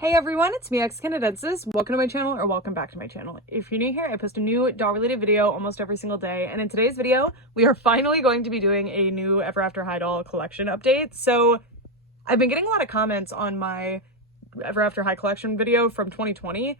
Hey everyone, it's me, Canadensis. Welcome to my channel, or welcome back to my channel. If you're new here, I post a new doll-related video almost every single day, and in today's video, we are finally going to be doing a new Ever After High doll collection update. So, I've been getting a lot of comments on my Ever After High collection video from 2020,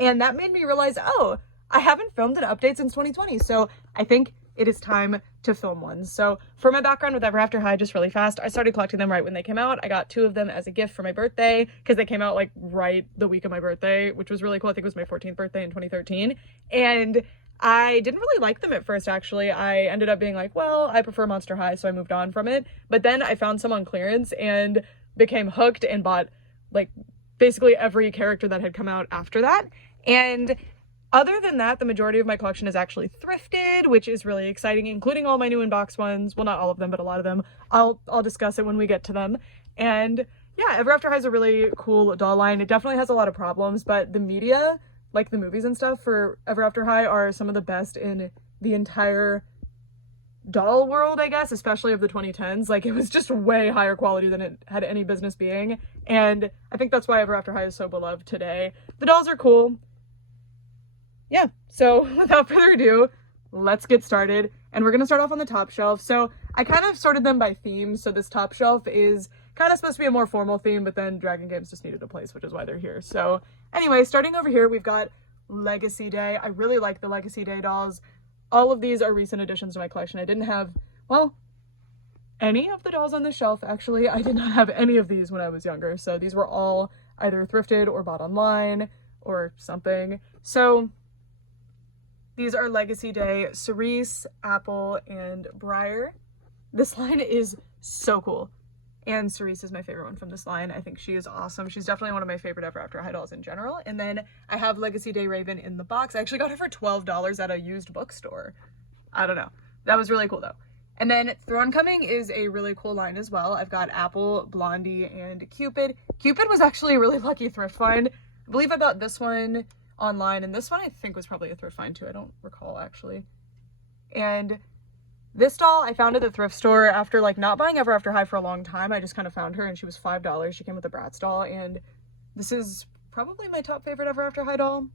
and that made me realize, oh, I haven't filmed an update since 2020, so I think it is time to film one. So for my background with Ever After High, just really fast, I started collecting them right when they came out. I got 2 of them as a gift for my birthday because they came out like right the week of my birthday, which was really cool. I think it was my 14th birthday in 2013. And I didn't really like them at first, actually. I ended up being like, well, I prefer Monster High, so I moved on from it. But then I found some on clearance and became hooked and bought like basically every character that had come out after that. And other than that, the majority of my collection is actually thrifted, which is really exciting, including all my new in-box ones. Well, not all of them, but a lot of them. I'll discuss it when we get to them. And yeah, Ever After High is a really cool doll line. It definitely has a lot of problems, but the media, like the movies and stuff for Ever After High, are some of the best in the entire doll world, I guess, especially of the 2010s. Like, it was just way higher quality than it had any business being. And I think that's why Ever After High is so beloved today. The dolls are cool. Yeah, so without further ado, let's get started. And we're going to start off on the top shelf. So I kind of sorted them by theme. So this top shelf is kind of supposed to be a more formal theme, but then Dragon Games just needed a place, which is why they're here. So anyway, starting over here, we've got Legacy Day. I really like the Legacy Day dolls. All of these are recent additions to my collection. I didn't have, well, any of the dolls on the shelf, actually. I did not have any of these when I was younger. So these were all either thrifted or bought online or something. So these are Legacy Day, Cerise, Apple, and Briar. This line is so cool. And Cerise is my favorite one from this line. I think she is awesome. She's definitely one of my favorite Ever After High dolls in general. And then I have Legacy Day Raven in the box. I actually got her for $12 at a used bookstore. I don't know. That was really cool though. And then Throne Coming is a really cool line as well. I've got Apple, Blondie, and Cupid. Cupid was actually a really lucky thrift find. I believe I bought this one online, and this one I think was probably a thrift find too. I don't recall actually. And this doll I found at the thrift store after like not buying Ever After High for a long time. I just kind of found her and she was $5. She came with a Bratz doll, and this is probably my top favorite Ever After High doll.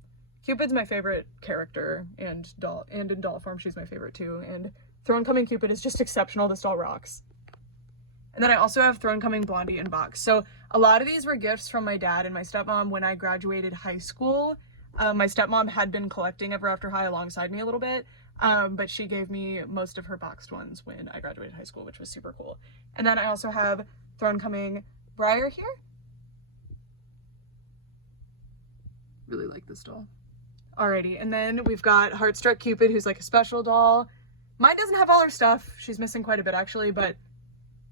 Cupid's my favorite character and doll, and in doll form she's my favorite too. And Throne Coming Cupid is just exceptional. This doll rocks. And then I also have Throne Coming Blondie in box. So a lot of these were gifts from my dad and my stepmom when I graduated high school. My stepmom had been collecting Ever After High alongside me a little bit, but she gave me most of her boxed ones when I graduated high school, which was super cool. And then I also have Throne Coming Briar here. Really like this doll. Alrighty, and then we've got Heartstruck Cupid, who's like a special doll. Mine doesn't have all her stuff. She's missing quite a bit actually, but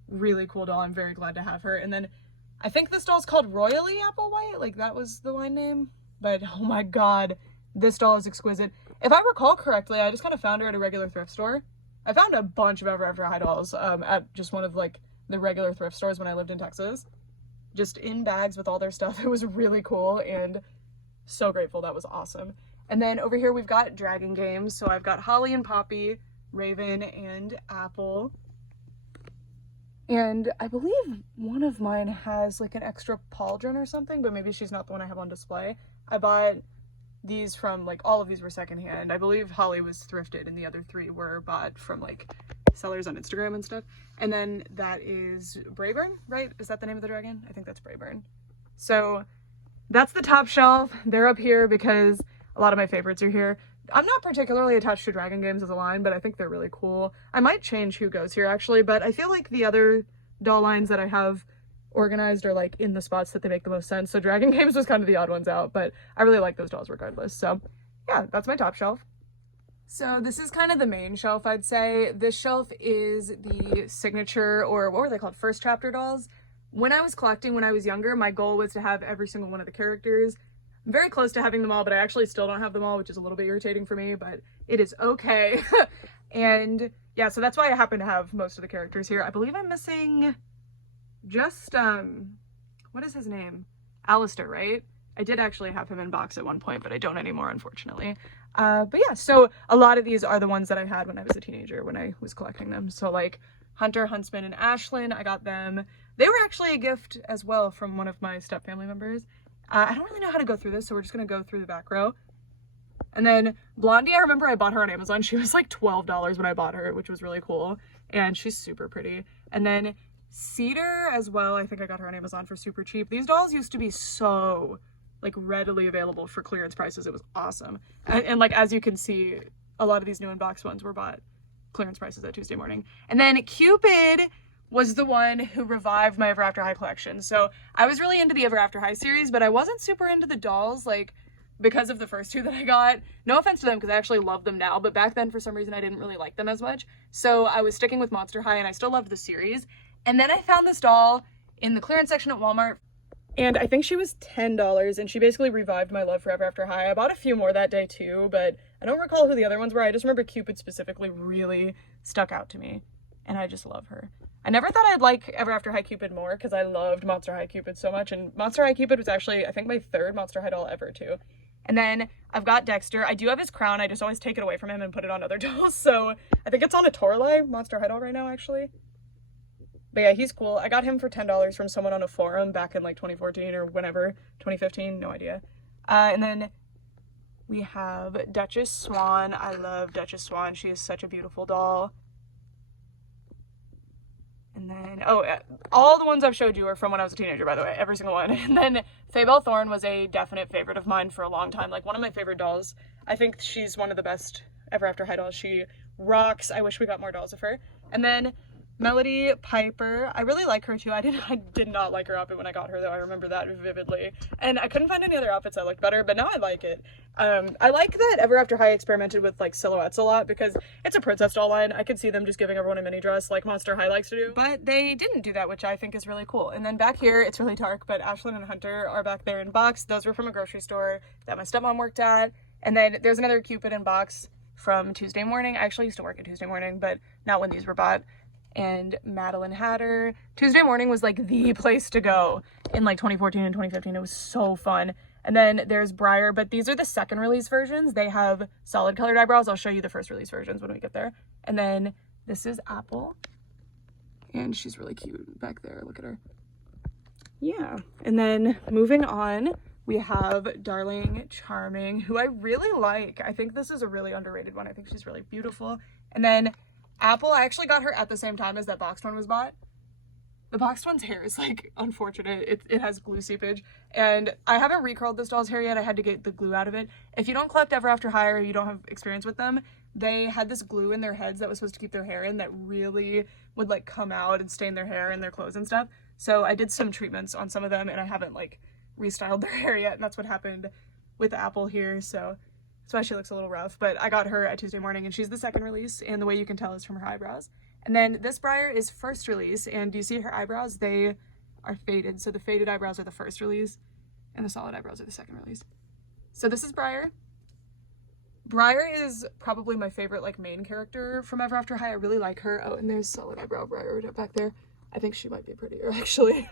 really cool doll. I'm very glad to have her. And then I think this doll's called Royally Applewhite, like that was the line name. But oh my god, this doll is exquisite. If I recall correctly, I just kind of found her at a regular thrift store. I found a bunch of Ever After High dolls at just one of like the regular thrift stores when I lived in Texas. Just in bags with all their stuff. It was really cool and so grateful. That was awesome. And then over here we've got Dragon Games. So I've got Holly and Poppy, Raven, and Apple. And I believe one of mine has like an extra pauldron or something, but maybe she's not the one I have on display. I bought these from, like, all of these were secondhand. I believe Holly was thrifted and the other 3 were bought from like sellers on Instagram and stuff. And then that is Brayburn, right? Is that the name of the dragon? I think that's Brayburn. So that's the top shelf. They're up here because a lot of my favorites are here. I'm not particularly attached to Dragon Games as a line, but I think they're really cool. I might change who goes here actually, but I feel like the other doll lines that I have organized are like in the spots that they make the most sense. So Dragon Games was kind of the odd ones out, but I really like those dolls regardless. So yeah, that's my top shelf. So this is kind of the main shelf, I'd say. This shelf is the signature, or what were they called? First chapter dolls. When I was collecting when I was younger, my goal was to have every single one of the characters. I'm very close to having them all, but I actually still don't have them all, which is a little bit irritating for me, but it is okay. And yeah, so that's why I happen to have most of the characters here. I believe I'm missing just, what is his name? Alistair, right? I did actually have him in box at one point, but I don't anymore, unfortunately. But yeah, so a lot of these are the ones that I had when I was a teenager, when I was collecting them. So like Hunter, Huntsman, and Ashlyn, I got them They were actually a gift as well from one of my step family members. I don't really know how to go through this, so we're just gonna go through the back row. And then Blondie, I remember I bought her on Amazon. She was like $12 when I bought her, which was really cool. And she's super pretty. And then Cedar as well, I think I got her on Amazon for super cheap. These dolls used to be so like readily available for clearance prices. It was awesome. And like, as you can see, a lot of these new in-box ones were bought clearance prices at Tuesday morning. And then Cupid was the one who revived my Ever After High collection. So I was really into the Ever After High series, but I wasn't super into the dolls, like, because of the first two that I got. No offense to them, because I actually love them now, but back then for some reason I didn't really like them as much. So I was sticking with Monster High, and I still loved the series. And then I found this doll in the clearance section at Walmart, and I think she was $10, and she basically revived my love for Ever After High. I bought a few more that day too, but I don't recall who the other ones were. I just remember Cupid specifically really stuck out to me, and I just love her. I never thought I'd like Ever After High Cupid more, because I loved Monster High Cupid so much, and Monster High Cupid was actually, I think, my third Monster High doll ever too. And then I've got Dexter. I do have his crown. I just always take it away from him and put it on other dolls. So I think it's on a Toralei Monster High doll right now, actually. But yeah, he's cool. I got him for $10 from someone on a forum back in like 2014 or whenever, 2015, no idea. And then we have Duchess Swan. I love Duchess Swan. She is such a beautiful doll. And then, oh, all the ones I've showed you are from when I was a teenager, by the way, every single one. And then Faybelle Thorne was a definite favorite of mine for a long time, like one of my favorite dolls. I think she's one of the best Ever After High dolls. She rocks. I wish we got more dolls of her. And then Melody Piper, I really like her too. I did not like her outfit when I got her though. I remember that vividly. And I couldn't find any other outfits I liked better, but now I like it. I like that Ever After High experimented with like silhouettes a lot, because it's a princess doll line. I could see them just giving everyone a mini dress like Monster High likes to do, but they didn't do that, which I think is really cool. And then back here, it's really dark, but Ashlyn and Hunter are back there in box. Those were from a grocery store that my stepmom worked at. And then there's another Cupid in box from Tuesday morning. I actually used to work at Tuesday morning, but not when these were bought. And Madeline Hatter. Tuesday morning was like the place to go in like 2014 and 2015. It was so fun. And then there's Briar, but these are the second release versions. They have solid colored eyebrows. I'll show you the first release versions when we get there. And then this is Apple, and she's really cute back there. Look at her. Yeah. And then moving on, we have Darling Charming, who I really like. I think this is a really underrated one. I think she's really beautiful. And then Apple, I actually got her at the same time as that boxed one was bought. The boxed one's hair is like unfortunate. It has glue seepage, and I haven't recurled this doll's hair yet. I had to get the glue out of it. If you don't collect Ever After High or you don't have experience with them, they had this glue in their heads that was supposed to keep their hair in that really would like come out and stain their hair and their clothes and stuff. So I did some treatments on some of them, and I haven't like restyled their hair yet, and that's what happened with Apple here. So that's why she looks a little rough, but I got her at Tuesday morning, and she's the second release, and the way you can tell is from her eyebrows. And then this Briar is first release, and do you see her eyebrows? They are faded, so the faded eyebrows are the first release, and the solid eyebrows are the second release. So this is Briar. Briar is probably my favorite like main character from Ever After High. I really like her. Oh, and there's solid eyebrow Briar right back there. I think she might be prettier actually.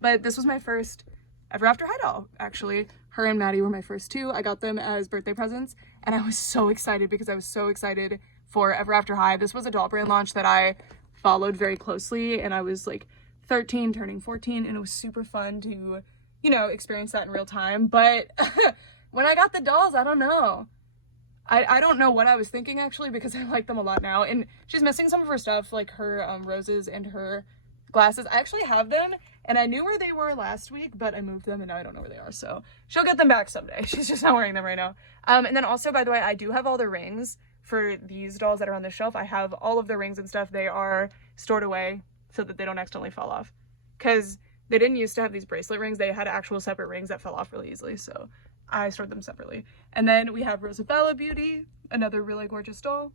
But this was my first Ever After High doll, actually. Her and Maddie were my first two. I got them as birthday presents, and I was so excited because I was so excited for Ever After High. This was a doll brand launch that I followed very closely, and I was like 13, turning 14, and it was super fun to, you know, experience that in real time. But when I got the dolls, I don't know. I don't know what I was thinking actually, because I like them a lot now. And she's missing some of her stuff, like her roses and her glasses. I actually have them, and I knew where they were last week, but I moved them and now I don't know where they are. So she'll get them back someday. She's just not wearing them right now. And then also, by the way, I do have all the rings for these dolls that are on the shelf. I have all of the rings and stuff. They are stored away so that they don't accidentally fall off, because they didn't used to have these bracelet rings. They had actual separate rings that fell off really easily. So I stored them separately. And then we have Rosabella Beauty, another really gorgeous doll.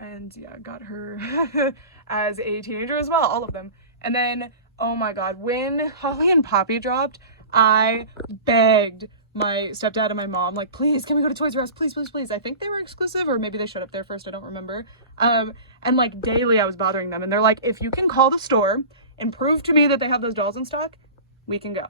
And yeah, got her as a teenager as well, all of them. And then, oh my God, when Holly and Poppy dropped, I begged my stepdad and my mom, like, please, can we go to Toys R Us? Please, please, please. I think they were exclusive, or maybe they showed up there first. I don't remember. And like daily I was bothering them, and they're like, if you can call the store and prove to me that they have those dolls in stock, we can go.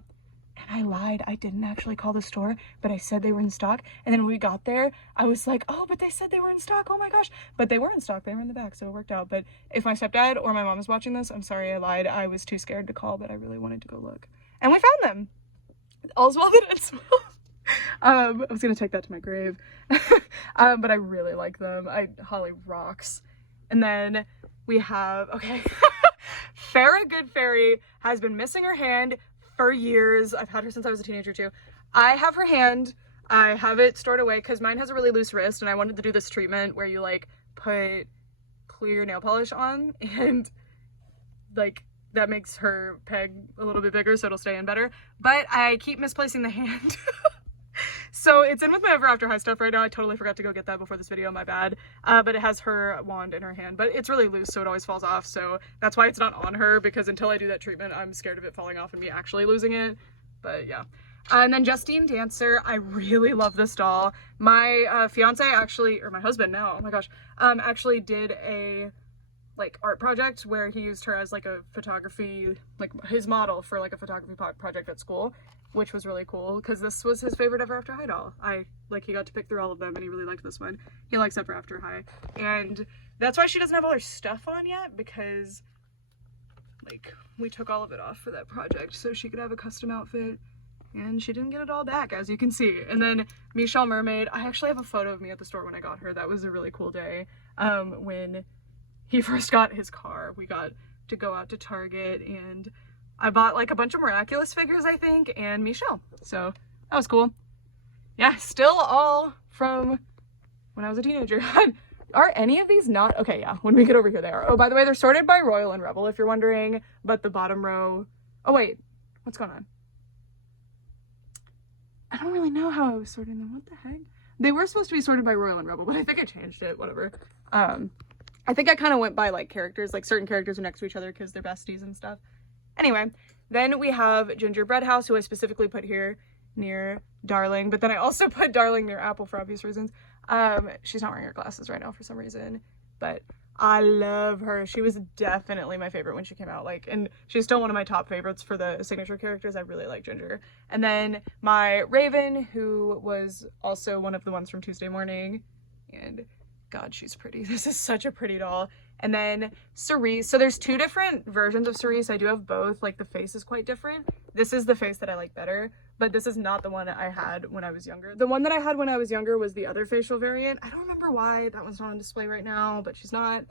And I lied. I didn't actually call the store, but I said they were in stock. And then when we got there, I was like, oh, but they said they were in stock. Oh my gosh. But they were in stock. They were in the back, so it worked out. But if my stepdad or my mom is watching this, I'm sorry I lied. I was too scared to call, but I really wanted to go look. And we found them. All's well that ends well. I was gonna take that to my grave. But I really like them. Holly rocks. And then we have, okay. Farrah Good Fairy has been missing her hand for years. I've had her since I was a teenager too. I have her hand. I have it stored away because mine has a really loose wrist and I wanted to do this treatment where you like put clear nail polish on and like that makes her peg a little bit bigger so it'll stay in better. But I keep misplacing the hand. So it's in with my Ever After High stuff right now. I totally forgot to go get that before this video, my bad. But it has her wand in her hand, but it's really loose so it always falls off. So that's why it's not on her, because until I do that treatment, I'm scared of it falling off and me actually losing it. But yeah. And then Justine Dancer, I really love this doll. My fiance actually, or my husband now, oh my gosh, actually did a like art project where he used her as like a photography, like his model for like a photography project at school, which was really cool because this was his favorite Ever After High doll. He got to pick through all of them and he really liked this one. He likes Ever After High. And that's why she doesn't have all her stuff on yet, because like we took all of it off for that project so she could have a custom outfit. And she didn't get it all back, as you can see. And then Michelle Mermaid, I actually have a photo of me at the store when I got her. That was a really cool day. When he first got his car, we got to go out to Target and I bought like a bunch of Miraculous figures, I think, and Michelle. So that was cool. Yeah, still all from when I was a teenager. Are any of these not? Okay, yeah, when we get over here they are. Oh, by the way, they're sorted by Royal and Rebel if you're wondering, but the bottom row, oh wait, what's going on? I don't really know how I was sorting them. What the heck? They were supposed to be sorted by Royal and Rebel, but I think I changed it, whatever. I think I kind of went by like characters, like certain characters are next to each other because they're besties and stuff. Anyway, then we have Gingerbread House, who I specifically put here near Darling, but then I also put Darling near Apple for obvious reasons. She's not wearing her glasses right now for some reason, but I love her. She was definitely my favorite when she came out, like, and she's still one of my top favorites for the signature characters. I really like Ginger. And then my Raven, who was also one of the ones from Tuesday Morning, and God, she's pretty. This is such a pretty doll. And then Cerise. So there's two different versions of Cerise. I do have both. Like the face is quite different. This is the face that I like better, but this is not the one that I had when I was younger. The one that I had when I was younger was the other facial variant. I don't remember why that one's not on display right now, but she's not.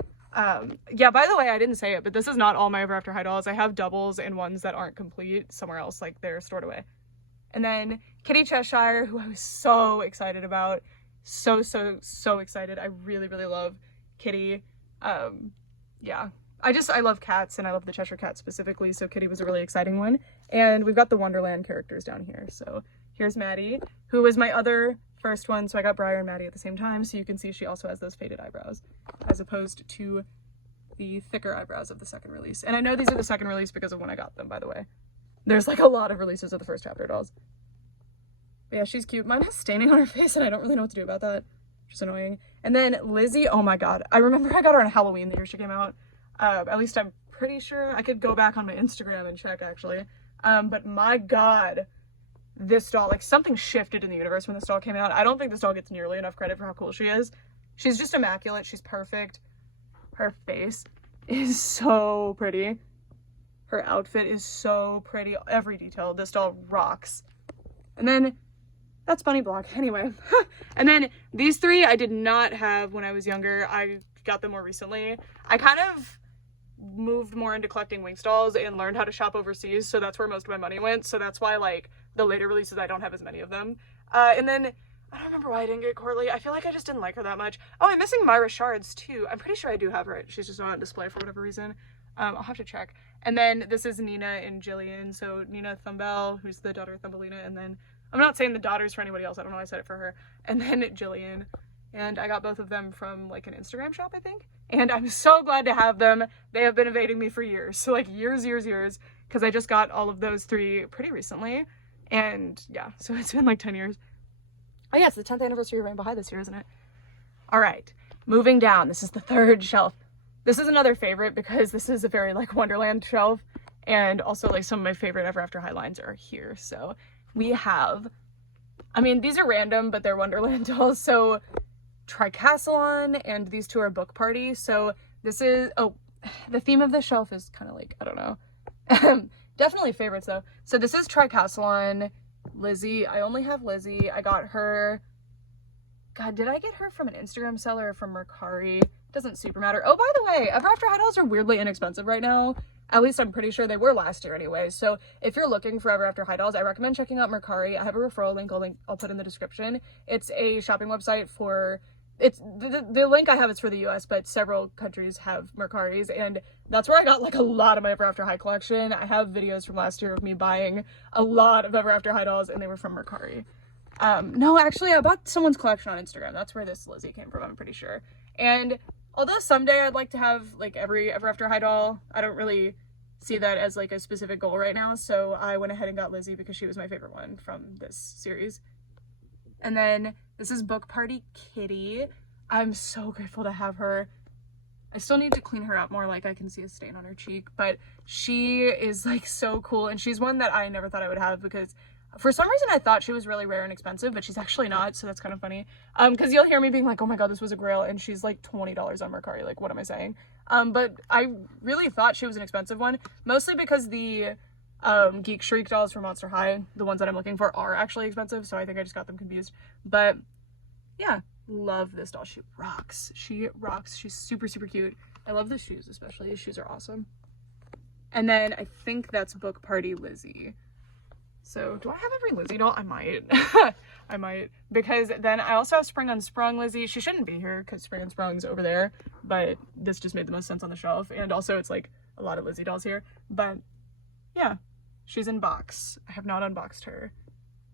Yeah, by the way, I didn't say it, but this is not all my Ever After High dolls. I have doubles and ones that aren't complete somewhere else, like they're stored away. And then Kitty Cheshire, who I was so excited about. So excited. I really love Kitty. Yeah, I love cats and I love the Cheshire Cat specifically, so Kitty was a really exciting one. And we've got the Wonderland characters down here. So here's Maddie, who was my other first one, so I got Briar and Maddie at the same time, so you can see she also has those faded eyebrows as opposed to the thicker eyebrows of the second release. And I know these are the second release because of when I got them, by the way. There's like a lot of releases of the first chapter dolls. But yeah, she's cute. Mine has staining on her face and I don't really know what to do about that, which is annoying. And then Lizzie, oh my god, I remember I got her on Halloween the year she came out. At least I'm pretty sure. I could go back on my Instagram and check actually. But my god, this doll, like something shifted in the universe when this doll came out. I don't think this doll gets nearly enough credit for how cool she is. She's just immaculate. She's perfect. Her face is so pretty. Her outfit is so pretty. Every detail. This doll rocks. And then that's Bunny Block. Anyway. And then these three I did not have when I was younger. I got them more recently. I kind of moved more into collecting Winx dolls and learned how to shop overseas, so that's where most of my money went. So that's why like the later releases I don't have as many of them. And then I don't remember why I didn't get Coralie. I feel like I just didn't like her that much. Oh, I'm missing Myra Shards too. I'm pretty sure I do have her. She's just not on display for whatever reason. I'll have to check. And then this is Nina and Jillian. So Nina Thumbell, who's the daughter of Thumbelina, and then I'm not saying the daughters for anybody else. I don't know why I said it for her. And then Jillian. And I got both of them from like an Instagram shop, I think. And I'm so glad to have them. They have been evading me for years. So like years. Because I just got all of those three pretty recently. And yeah, so it's been like 10 years. Oh yeah, it's the 10th anniversary of Rainbow High this year, isn't it? All right, moving down. This is the third shelf. This is another favorite because this is a very like Wonderland shelf. And also like some of my favorite Ever After High lines are here. So we have, I mean, these are random, but they're Wonderland dolls. So Tricassalon, and these two are Book Party. So this is, oh, the theme of the shelf is kind of like, I don't know. Definitely favorites though. So this is Tricassalon, Lizzie. I only have Lizzie. I got her, God, did I get her from an Instagram seller or from Mercari? Doesn't super matter. Oh, by the way, Ever After High dolls are weirdly inexpensive right now. At least I'm pretty sure they were last year anyway. So if you're looking for Ever After High dolls, I recommend checking out Mercari. I have a referral link I'll put in the description. It's a shopping website for, it's the link I have is for the US, but several countries have Mercaris, and that's where I got like a lot of my Ever After High collection. I have videos from last year of me buying a lot of Ever After High dolls, and they were from Mercari. No, actually, I bought someone's collection on Instagram. That's where this Lizzie came from, I'm pretty sure. And although someday I'd like to have like every Ever After High doll, I don't really see that as like a specific goal right now. So I went ahead and got Lizzie because she was my favorite one from this series. And then this is Book Party Kitty. I'm so grateful to have her. I still need to clean her up more, like I can see a stain on her cheek, but she is like so cool. And she's one that I never thought I would have because for some reason I thought she was really rare and expensive, but she's actually not, so that's kind of funny. Because you'll hear me being like, oh my god, this was a grail, and she's like $20 on Mercari, like what am I saying? But I really thought she was an expensive one, mostly because the Geek Shriek dolls from Monster High, the ones that I'm looking for, are actually expensive, so I think I just got them confused. But yeah, love this doll. She rocks. She rocks. She's super, super cute. I love the shoes especially. These shoes are awesome. And then I think that's Book Party Lizzie. So do I have every Lizzie doll? I might. I might. Because then I also have Spring Unsprung Lizzie. She shouldn't be here because Spring Unsprung's over there. But this just made the most sense on the shelf. And also it's like a lot of Lizzie dolls here. But yeah, she's in box. I have not unboxed her.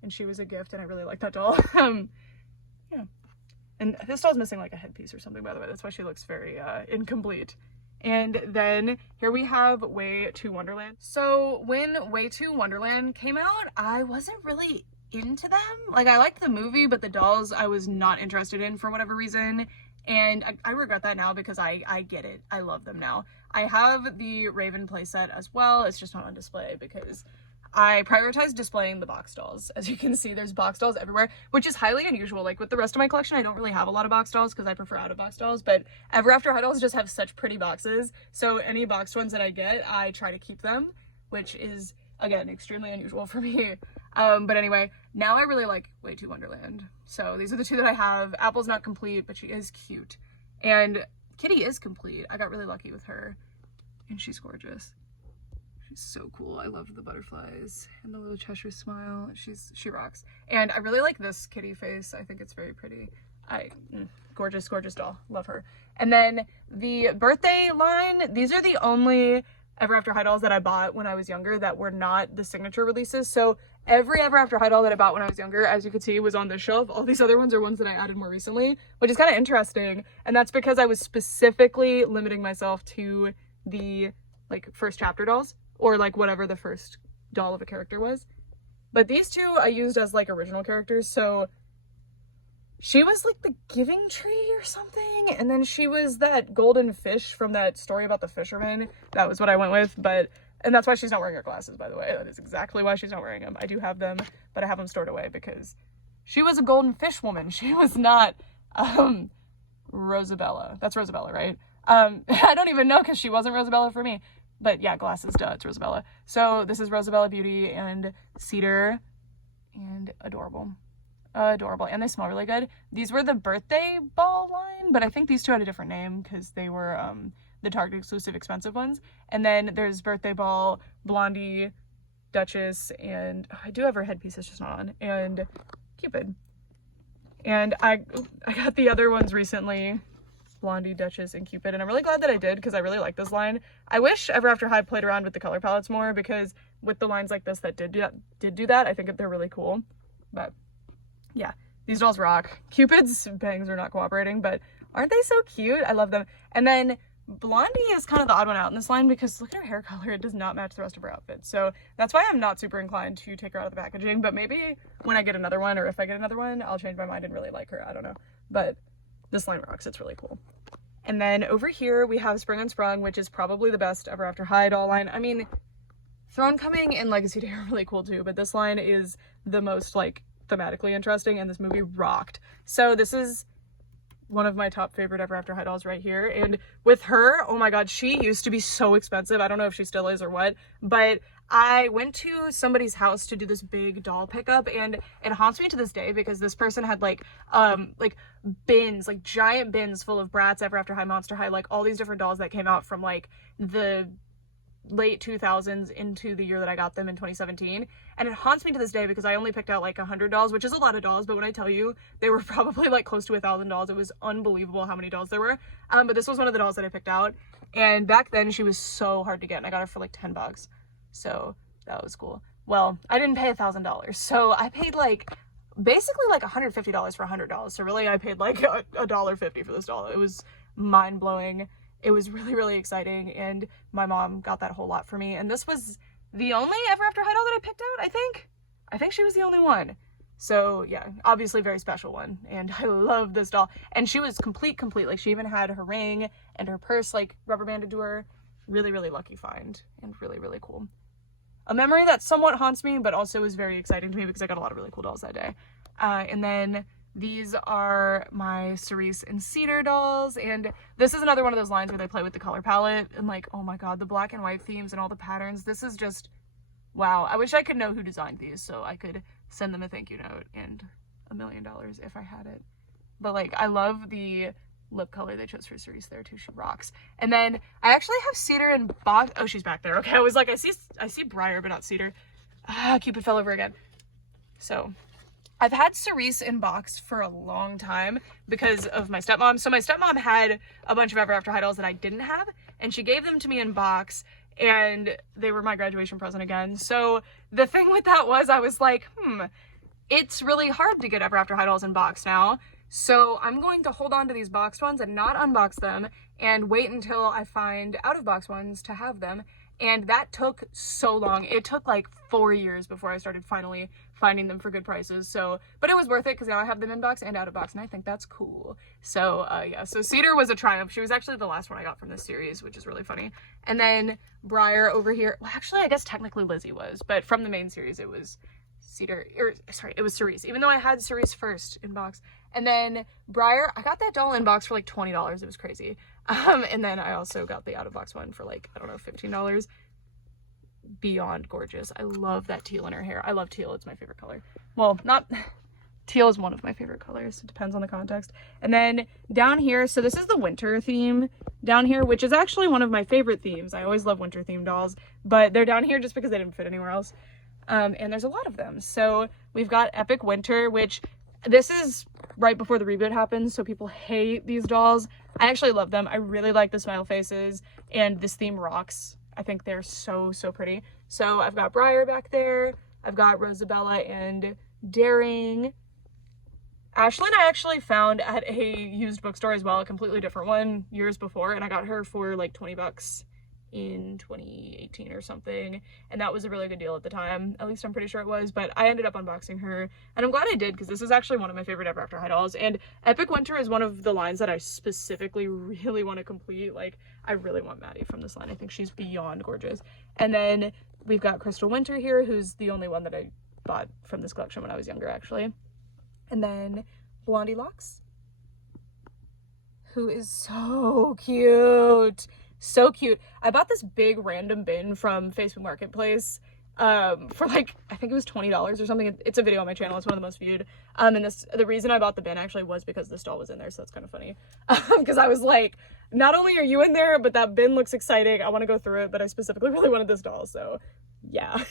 And she was a gift and I really like that doll. Yeah. And this doll's missing like a headpiece or something, by the way. That's why she looks very incomplete. And then here we have Way to Wonderland. So when Way to Wonderland came out, I wasn't really into them. Like I liked the movie, but the dolls I was not interested in for whatever reason. And I regret that now because I get it. I love them now. I have the Raven playset as well. It's just not on display because I prioritize displaying the box dolls. As you can see, there's box dolls everywhere, which is highly unusual. Like with the rest of my collection, I don't really have a lot of box dolls because I prefer out of box dolls, but Ever After High dolls just have such pretty boxes. So any boxed ones that I get, I try to keep them, which is, again, extremely unusual for me. But anyway, now I really like Way to Wonderland. So these are the two that I have. Apple's not complete, but she is cute. And Kitty is complete. I got really lucky with her, and she's gorgeous. She's so cool. I love the butterflies and the little Cheshire smile. She rocks. And I really like this kitty face. I think it's very pretty. Gorgeous, gorgeous doll. Love her. And then the birthday line, these are the only Ever After High dolls that I bought when I was younger that were not the signature releases. So every Ever After High doll that I bought when I was younger, as you can see, was on this shelf. All these other ones are ones that I added more recently, which is kind of interesting. And that's because I was specifically limiting myself to the like first chapter dolls, or like whatever the first doll of a character was. But these two I used as like original characters. So she was like the Giving Tree or something, and then she was that golden fish from that story about the fisherman. That was what I went with. And that's why she's not wearing her glasses, by the way. That is exactly why she's not wearing them. I do have them, but I have them stored away because she was a golden fish woman. She was not Rosabella. That's Rosabella, right? I don't even know because she wasn't Rosabella for me. But yeah, glasses, duh, it's Rosabella. So this is Rosabella Beauty and Cedar, and adorable. Adorable. And they smell really good. These were the birthday ball line, but I think these two had a different name because they were the Target exclusive expensive ones. And then there's birthday ball, Blondie, Duchess, and I do have her headpiece, it's just not on, and Cupid. And I got the other ones recently, Blondie, Duchess, and Cupid, and I'm really glad that I did because I really like this line. I wish Ever After High played around with the color palettes more because with the lines like this that did do that, I think they're really cool. But yeah, these dolls rock. Cupid's bangs are not cooperating, but aren't they so cute? I love them. And then Blondie is kind of the odd one out in this line because look at her hair color. It does not match the rest of her outfit. So that's why I'm not super inclined to take her out of the packaging, but maybe when I get another one, or if I get another one, I'll change my mind and really like her. I don't know. But this line rocks. It's really cool. And then over here we have Spring Unsprung, which is probably the best Ever After High doll line. I mean, Throne Coming and Legacy Day are really cool too, but this line is the most like thematically interesting, and this movie rocked. So this is one of my top favorite Ever After High dolls right here. And with her, oh my god, she used to be so expensive. I don't know if she still is or what, but I went to somebody's house to do this big doll pickup, and it haunts me to this day because this person had like bins, like giant bins full of Bratz, Ever After High, Monster High, like all these different dolls that came out from like the late 2000s into the year that I got them in 2017. And it haunts me to this day because I only picked out like 100 dolls, which is a lot of dolls, but when I tell you they were probably like close to 1,000 dolls, it was unbelievable how many dolls there were. But this was one of the dolls that I picked out, and back then she was so hard to get, and I got her for like 10 bucks, so that was cool. Well, I didn't pay $1,000, so I paid like basically like $150 for $100, so really I paid like $1.50 for this doll. It was mind-blowing. It was really, really exciting, and my mom got that whole lot for me. And this was the only Ever After High doll that I picked out, I think. I think she was the only one. So yeah, obviously very special one. And I love this doll. And she was complete. Like she even had her ring and her purse like rubber banded to her. Really, really lucky find, and really, really cool. A memory that somewhat haunts me, but also was very exciting to me because I got a lot of really cool dolls that day. And then these are my Cerise and Cedar dolls, and this is another one of those lines where they play with the color palette, and like, oh my god, the black and white themes and all the patterns. This is just, wow. I wish I could know who designed these so I could send them a thank you note and $1 million if I had it. But like, I love the lip color they chose for Cerise there too. She rocks. And then I actually have Cedar in box. Oh, she's back there. Okay, I was like, I see Briar but not Cedar. Cupid fell over again. So I've had Cerise in box for a long time because of my stepmom. So my stepmom had a bunch of Ever After High dolls that I didn't have, and she gave them to me in box, and they were my graduation present again. So the thing with that was I was like, it's really hard to get Ever After High dolls in box now. So I'm going to hold on to these boxed ones and not unbox them and wait until I find out of box ones to have them. And that took so long. It took like 4 years before I started finally finding them for good prices. So, but it was worth it because now I have them in box and out of box, and I think that's cool. So yeah, so Cedar was a triumph. She was actually the last one I got from this series, which is really funny. And then Briar over here, well, actually I guess technically Lizzie was, but from the main series it was Cedar, or sorry, it was Cerise, even though I had Cerise first in box. And then Briar, I got that doll in box for like $20. It was crazy. And then I also got the out of box one for like, I don't know, $15. Beyond gorgeous. I love that teal in her hair. I love teal. It's my favorite color. Well, not teal is one of my favorite colors. It depends on the context. And then down here, so this is the winter theme down here, which is actually one of my favorite themes. I always love winter themed dolls, but they're down here just because they didn't fit anywhere else. And there's a lot of them. So we've got Epic Winter, which this is right before the reboot happens, so people hate these dolls. I actually love them. I really like the smile faces, and this theme rocks. I think they're so, so pretty. So I've got Briar back there. I've got Rosabella and Daring. Ashlyn I actually found at a used bookstore as well, a completely different one years before, and I got her for like 20 bucks in 2018 or something, and that was a really good deal at the time. At least I'm pretty sure it was, but I ended up unboxing her, and I'm glad I did because this is actually one of my favorite Ever After High dolls, and Epic Winter is one of the lines that I specifically really want to complete. Like, I really want Maddie from this line. I think she's beyond gorgeous. And then we've got Crystal Winter here, who's the only one that I bought from this collection when I was younger, actually. And then Blondie Locks, who is so cute. So cute. I bought this big random bin from Facebook Marketplace for like, I think it was $20 or something. It's a video on my channel. It's one of the most viewed. And the reason I bought the bin actually was because this doll was in there, so that's kind of funny. Because I was like, not only are you in there, but that bin looks exciting. I want to go through it, but I specifically really wanted this doll, so yeah.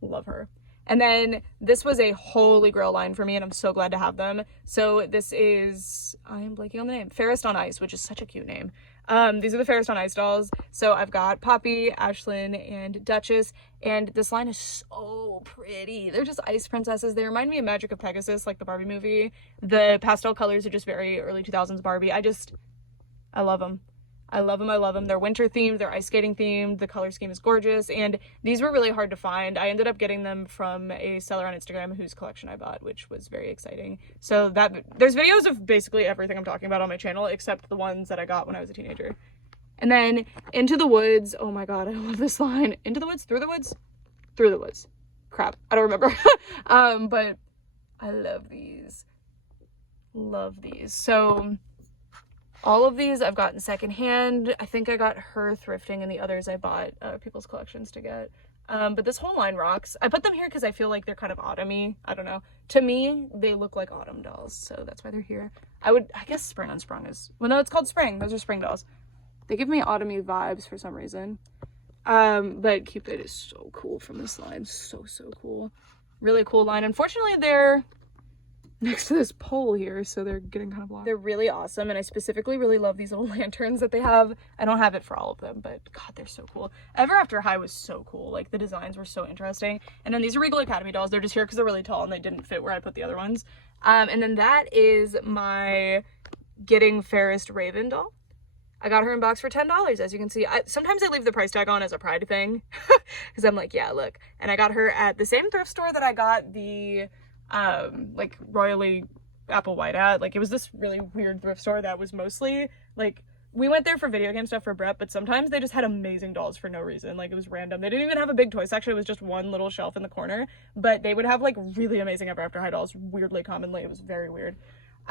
Love her. And then this was a holy grail line for me, and I'm so glad to have them. So this is, I am blanking on the name, Fairest on Ice, which is such a cute name. These are the Fairest on Ice dolls. So I've got Poppy, Ashlyn, and Duchess, and this line is so pretty. They're just ice princesses. They remind me of Magic of Pegasus, like the Barbie movie. The pastel colors are just very early 2000s Barbie. I love them. I love them. I love them. They're winter themed. They're ice skating themed. The color scheme is gorgeous. And these were really hard to find. I ended up getting them from a seller on Instagram whose collection I bought, which was very exciting. So there's videos of basically everything I'm talking about on my channel, except the ones that I got when I was a teenager. And then Into the Woods. Oh my god, I love this line. Into the Woods, Through the Woods, Through the Woods. Crap, I don't remember. But I love these. Love these. So all of these I've gotten secondhand. I think I got her thrifting, and the others I bought people's collections to get. But this whole line rocks. I put them here because I feel like they're kind of autumny. I don't know. To me, they look like autumn dolls, so that's why they're here. I guess Spring Unsprung is, well, no, it's called Spring. Those are spring dolls. They give me autumny vibes for some reason. But Cupid is so cool from this line. So cool. Really cool line. Unfortunately, they're next to this pole here, so they're getting kind of blocked. They're really awesome, and I specifically really love these little lanterns that they have. I don't have it for all of them, but god, they're so cool. Ever After High was so cool. Like, the designs were so interesting. And then these are Regal Academy dolls. They're just here because they're really tall and they didn't fit where I put the other ones. And then that is my Getting Fairest Raven doll. I got her in box for $10, as you can see. Sometimes I leave the price tag on as a pride thing because I'm like, yeah, look. And I got her at the same thrift store that I got the like Royally Apple White at. Like, it was this really weird thrift store that was mostly like, we went there for video game stuff for Brett, but sometimes they just had amazing dolls for no reason. Like, it was random. They didn't even have a big toy section. It was just one little shelf in the corner, but they would have like really amazing Ever After High dolls weirdly commonly. It was very weird.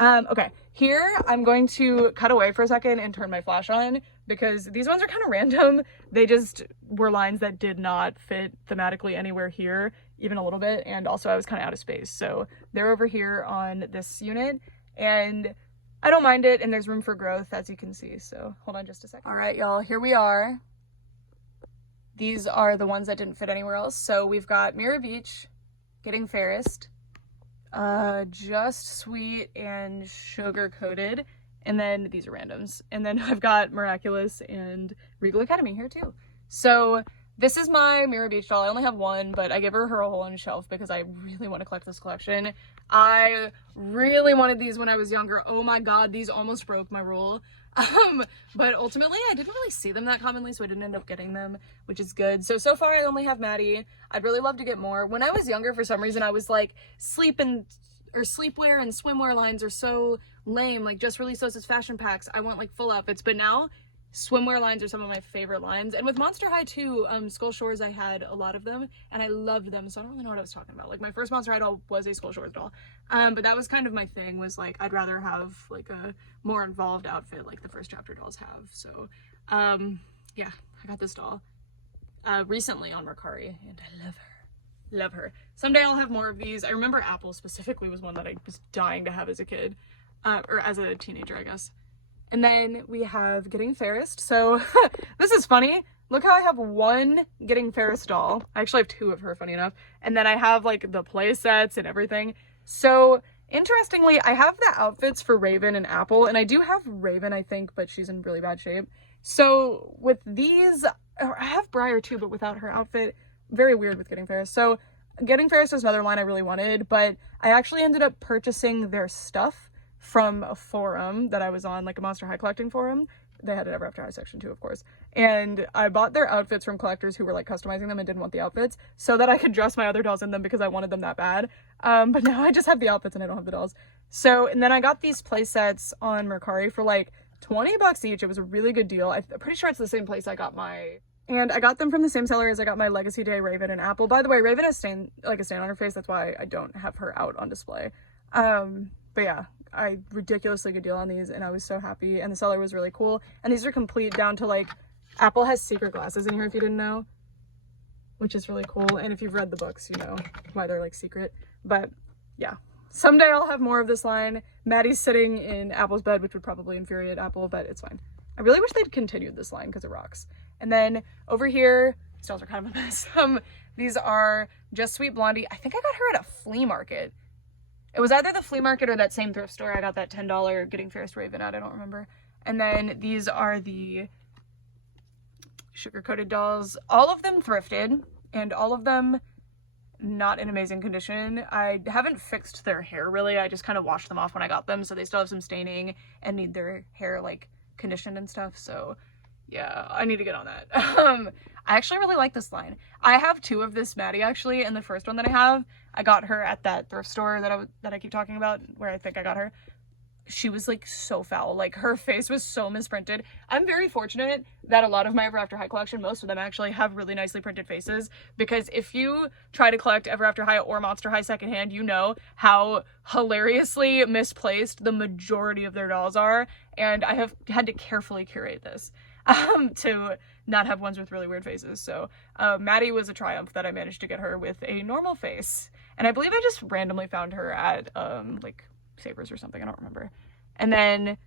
Okay, here I'm going to cut away for a second and turn my flash on because these ones are kind of random. They just were lines that did not fit thematically anywhere here, even a little bit, and also I was kind of out of space. So they're over here on this unit, and I don't mind it, and there's room for growth, as you can see. So hold on just a second. All right, y'all, here we are. These are the ones that didn't fit anywhere else. So we've got Mirror Beach, Getting Fairest, Just Sweet and Sugar Coated, and then these are randoms. And then I've got Miraculous and Regal Academy here too. So this is my Mirror Beach doll. I only have one, but I give her a whole own shelf because I really want to collect this collection. I really wanted these when I was younger. Oh my god, these almost broke my rule. But ultimately I didn't really see them that commonly, so I didn't end up getting them, which is good. So far I only have Maddie. I'd really love to get more. When I was younger, for some reason, I was like, sleepwear and swimwear lines are so lame. Like, just release those as fashion packs. I want like full outfits. But now swimwear lines are some of my favorite lines. And with Monster High too, Skull Shores, I had a lot of them and I loved them. So I don't really know what I was talking about. Like, my first Monster High doll was a Skull Shores doll. But that was kind of my thing, was like, I'd rather have like a more involved outfit like the first chapter dolls have. So yeah, I got this doll recently on Mercari and I love her. Love her. Someday I'll have more of these. I remember Apple specifically was one that I was dying to have as a kid, or as a teenager, I guess. And then we have Getting Fairest. So this is funny. Look how I have one Getting Fairest doll. I actually have two of her, funny enough. And then I have like the play sets and everything. So interestingly, I have the outfits for Raven and Apple, and I do have Raven, I think, but she's in really bad shape. So with these, I have Briar too, but without her outfit. Very weird with Getting Fairest. So Getting Fairest is another line I really wanted, but I actually ended up purchasing their stuff from a forum that I was on, like a Monster High collecting forum. They had an Ever After High section too, of course. And I bought their outfits from collectors who were like customizing them and didn't want the outfits, so that I could dress my other dolls in them because I wanted them that bad. But now I just have the outfits and I don't have the dolls. So, and then I got these play sets on Mercari for like 20 bucks each. It was a really good deal. I'm pretty sure it's the same place I got my... And I got them from the same seller as I got my Legacy Day Raven and Apple. By the way, Raven has a stain on her face. That's why I don't have her out on display. But yeah, ridiculously good deal on these, and I was so happy. And the seller was really cool. And these are complete down to like, Apple has secret glasses in here if you didn't know, which is really cool. And if you've read the books, you know why they're like secret. But yeah, someday I'll have more of this line. Maddie's sitting in Apple's bed, which would probably infuriate Apple, but it's fine. I really wish they'd continued this line because it rocks. And then over here, these dolls are kind of a mess. These are Just Sweet Blondie. I think I got her at a flea market. It was either the flea market or that same thrift store I got that $10 Getting Fairest Raven at. I don't remember. And then these are the sugar-coated dolls. All of them thrifted, and all of them not in amazing condition. I haven't fixed their hair really. I just kind of washed them off when I got them, so they still have some staining and need their hair like conditioned and stuff. So yeah, I need to get on that. I actually really like this line. I have two of this Maddie actually, and the first one that I have, I got her at that thrift store that I keep talking about, where I think I got her. she was like so foul. Like her face was so misprinted. I'm very fortunate that a lot of my Ever After High collection, most of them actually have really nicely printed faces, because if you try to collect Ever After High or Monster High secondhand, you know how hilariously misplaced the majority of their dolls are, and I have had to carefully curate this to not have ones with really weird faces. So Maddie was a triumph that I managed to get her with a normal face, and I believe I just randomly found her at like Savers or something, I don't remember. And then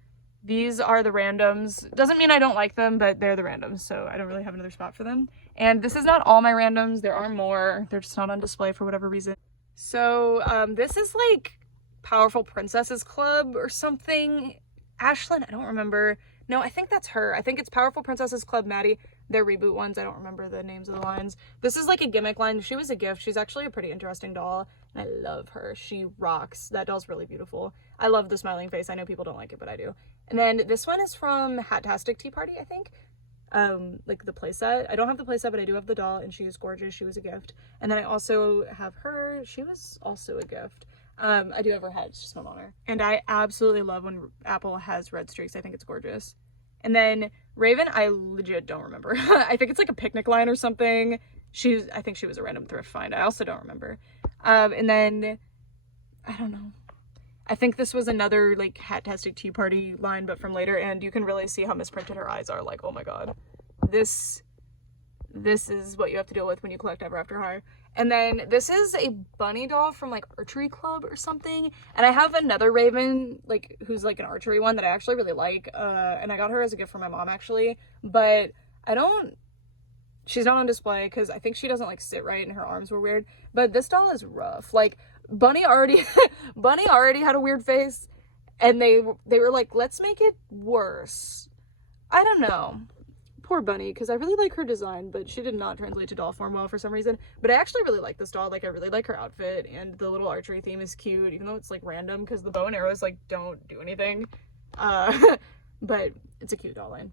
these are the randoms. Doesn't mean I don't like them, but they're the randoms, so I don't really have another spot for them. And this is not all my randoms, there are more, they're just not on display for whatever reason. So this is like Powerful Princesses Club or something. Ashlyn, I don't remember. No, I think that's her. I think it's Powerful Princesses Club Maddie. They're reboot ones. I don't remember the names of the lines. This is like a gimmick line. She was a gift. She's actually a pretty interesting doll, and I love her. She rocks. That doll's really beautiful. I love the smiling face. I know people don't like it, but I do. And then this one is from Hattastic Tea Party, I think. Like the playset. I don't have the playset, but I do have the doll, and she is gorgeous. She was a gift. And then I also have her. She was also a gift. I do have her head, it's just not on her. And I absolutely love when Apple has red streaks. I think it's gorgeous. And then Raven, I legit don't remember. I think it's like a picnic line or something. I think she was a random thrift find. I also don't remember. And then, I don't know. I think this was another like Hattastic Tea Party line, but from later, and you can really see how misprinted her eyes are. Like, oh my god. This is what you have to deal with when you collect Ever After High. And then this is a bunny doll from like Archery Club or something. And I have another Raven, like, who's like an archery one that I actually really like. And I got her as a gift from my mom actually, but she's not on display because I think she doesn't like sit right and her arms were weird. But this doll is rough. Like Bunny already had a weird face, and they were like, let's make it worse. I don't know. Poor Bunny, because I really like her design, but she did not translate to doll form well for some reason. But I actually really like this doll. Like, I really like her outfit, and the little archery theme is cute, even though it's like random because the bow and arrows like don't do anything. But it's a cute doll line.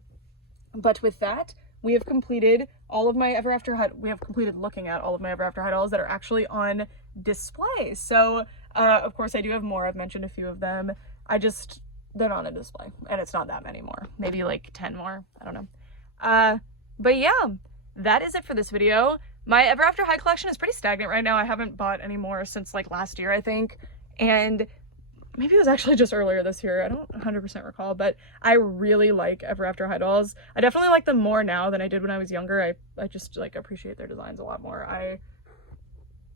But with that, we have completed all of my Ever After High. We have completed looking at all of my Ever After High dolls that are actually on display. So, of course, I do have more. I've mentioned a few of them. They're not on display, and it's not that many more. Maybe like 10 more. I don't know. But yeah, that is it for this video. My Ever After High collection is pretty stagnant right now. I haven't bought any more since like last year, I think. And maybe it was actually just earlier this year. I don't 100% recall, but I really like Ever After High dolls. I definitely like them more now than I did when I was younger. I just like appreciate their designs a lot more. I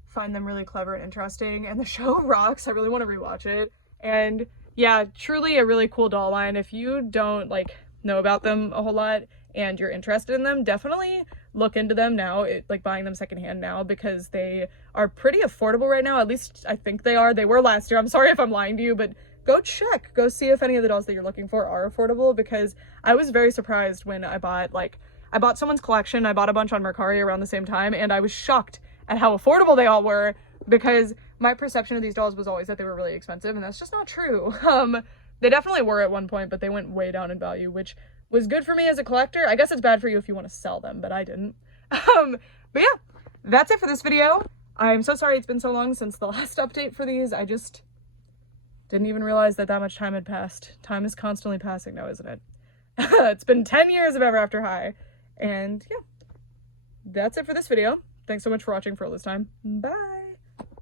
find them really clever and interesting, and the show rocks. I really want to rewatch it. And yeah, truly a really cool doll line. If you don't like know about them a whole lot and you're interested in them, definitely look into them now, like buying them secondhand now, because they are pretty affordable right now. At least I think they are. They were last year. I'm sorry if I'm lying to you, but go check. Go see if any of the dolls that you're looking for are affordable, because I was very surprised when I bought someone's collection. I bought a bunch on Mercari around the same time, and I was shocked at how affordable they all were, because my perception of these dolls was always that they were really expensive, and that's just not true. They definitely were at one point, but they went way down in value, which was good for me as a collector. I guess it's bad for you if you want to sell them, but I didn't. But yeah, that's it for this video. I'm so sorry it's been so long since the last update for these. I just didn't even realize that much time had passed. Time is constantly passing now, isn't it? It's been 10 years of Ever After High. And yeah, that's it for this video. Thanks so much for watching for all this time. Bye!